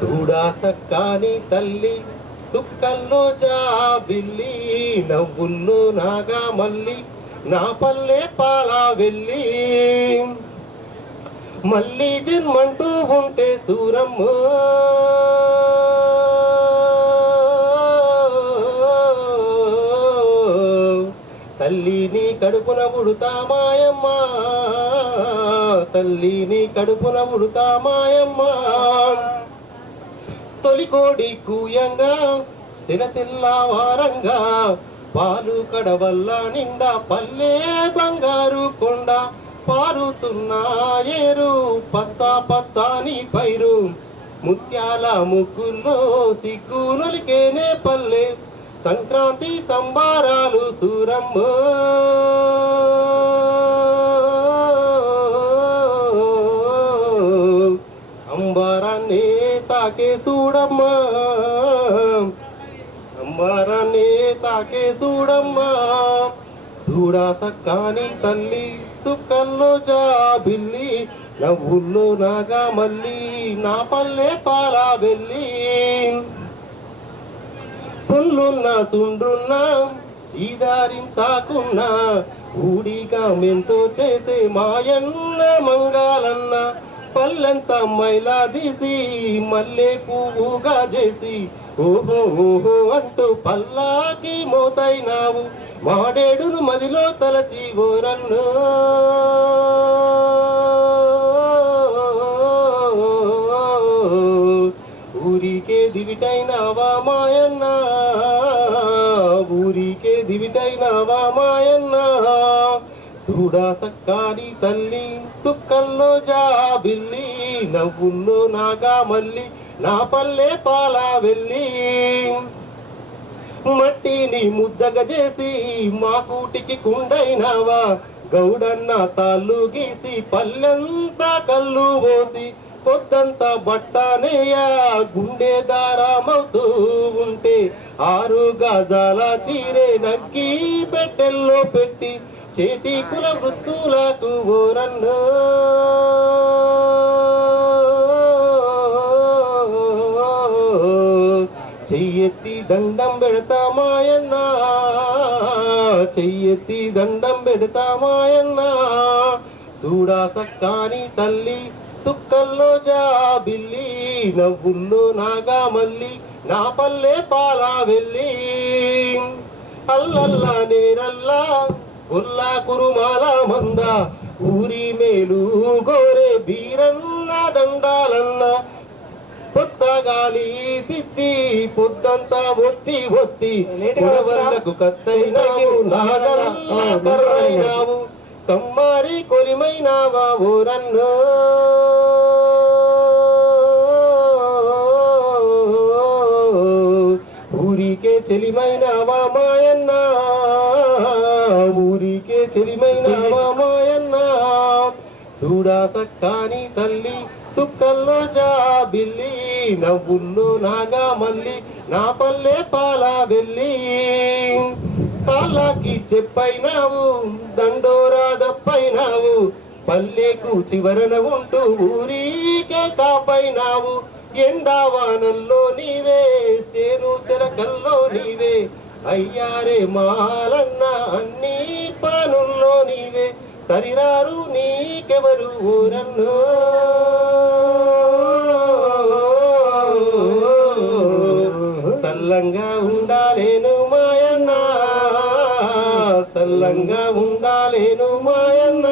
చూడా సక్కాని తల్లి సుక్కల్లో జాబిల్లి నవ్వుల్లో నాగా మల్లి నా పల్లె పాలా వెళ్ళి మళ్ళీ జన్మంటూ ఉంటే సూరమ్మ తల్లిని కడుపున పుడుతా మాయమ్మ తల్లిని కడుపున పుడుతా మాయమ్మ తొలికోడి కూయంగా తెల్లవారంగా పాలు కడవల్ల నిండా పల్లె బంగారు కొండ పారుతున్న ఏరు పచ్చ పచ్చాని పైరు ముత్యాల ముగ్గుల్లో సిగ్గులొలికేనే పల్లె సంక్రాంతి సంబారాలు సూరమ్మ అంబారాన్నే తాకే చూడమ్మా అంబారాన్నే తాకే చూడమ్మా చూడా సక్కాని తల్లి సుక్కల్లో జాబిల్లి నవ్వుల్లో నాగా మల్లి నా పల్లె పాలా వెళ్ళి పుల్లున్నా సుండ్రున్నా చీదారించాకున్నా ఊడిగా మెంతో చేసే మాయన్న మంగాలన్న పల్లెంత మైలా తీసి మల్లె పువ్వుగా చేసి ఓహో ఓహో అంటూ పల్లాకి మోతైనావు మాడేడును మదిలో తలచి ఓరన్ను ఊరికే దివిటైనావా మాయన్న ఊరికే దివిటైనావా మాయన్న చూడా సక్కాని తల్లి సుక్కల్లో జాబిల్లి నవ్వుల్లో నాగా మల్లి నా పల్లె పాలా వెళ్ళి మట్టిని ముద్దగా చేసి మా కూటికి కుండైనావా గౌడన్న తాళ్ళు గీసి పల్లెంతా కళ్ళు పోసి పొద్దంతా బట్టానేయా గుండె దారమవుతూ ఉంటే 6 గజాల చీరే నగ్గి పెట్టెల్లో పెట్టి చేతి కుల వృత్తులకు ఓరన్నో చెయ్యెత్తి దండం పెడతా మాయన్న చెయ్యెత్తి దండం పెడతా మాయన్న చూడా సక్కాని తల్లి సుక్కల్లో జాబిల్లి నవ్వుల్లో నాగా మల్లి నా పల్లె పాలా వెళ్ళి అల్లల్లా నేరల్లా ఉల్లా కురుమాల మంద ఊరి మేలు గోరే బీరన్న దండాలన్న పొత్తగాలి తిత్తి పొద్దంతా ఒత్తి ఒత్తి వల్లకు కత్తైనావు నాగల్లా కర్రైనావు కమ్మారి కొలిమైనావా ఓరన్నో ఊరికే చెలిమైనావా మాయన్న ఊరికే చెలిమైనావా మాయన్న చూడా సక్కాని తల్లి సుక్కల్లో జాబిల్లి నవ్వుల్లో నాగా మల్లి నా పల్లె పాలా వెళ్ళి కాళ్ళకి చెప్పైనావు దండోరా దప్పైనావు పల్లెకు చివరన ఉంటూ ఊరికే కాపైనావు ఎండావానల్లో నీవే సేను సెలకల్లో నీవే అయ్యారే మాలన్న అన్ని పనుల్లో నీవే సరిరారు నీకెవరు ఊరన్నో సల్లంగా ఉండాలేను మాయన్న సల్లంగా ఉండాలేను మాయన్న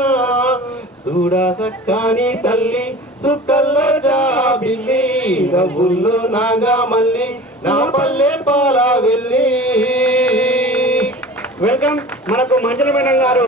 చూడా సక్కాని తల్లి సుక్కల్లో జాబిల్లి నవ్వుల్లో నాగా మల్లి నా పల్లె పాలా వెళ్ళి వెల్కమ్ మనకు మంజుల మేడం గారు